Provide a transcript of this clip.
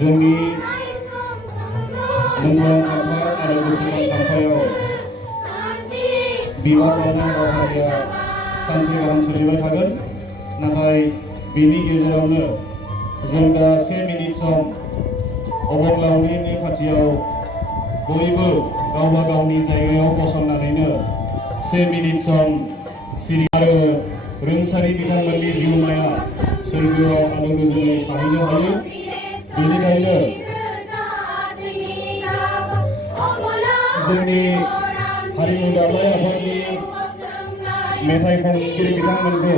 जोंनि मुंख्लं खाम्फा आरो गोसोखां खाम्फायाव बिबार बावनाय हाबाफारिया सानसे गाहाम सोलिबाय थागोन। नाथाय बेनि गेजेरावनो जों दा 1 मिनिट सम अबंलावरिनि खाथियाव बयबो गावबा गावनि जायगायाव गसंनानैनो 1 मिनिट सम सिरि आरो रोंसारि बिथांमोननि जिउमाया सोरगोआव आलो गोजोनै थाहैनो हायो। बेनिखायनो जोंनि हारिमु दामनाय आफादनि मेथाइ खनगिरि बिथांमोनखौ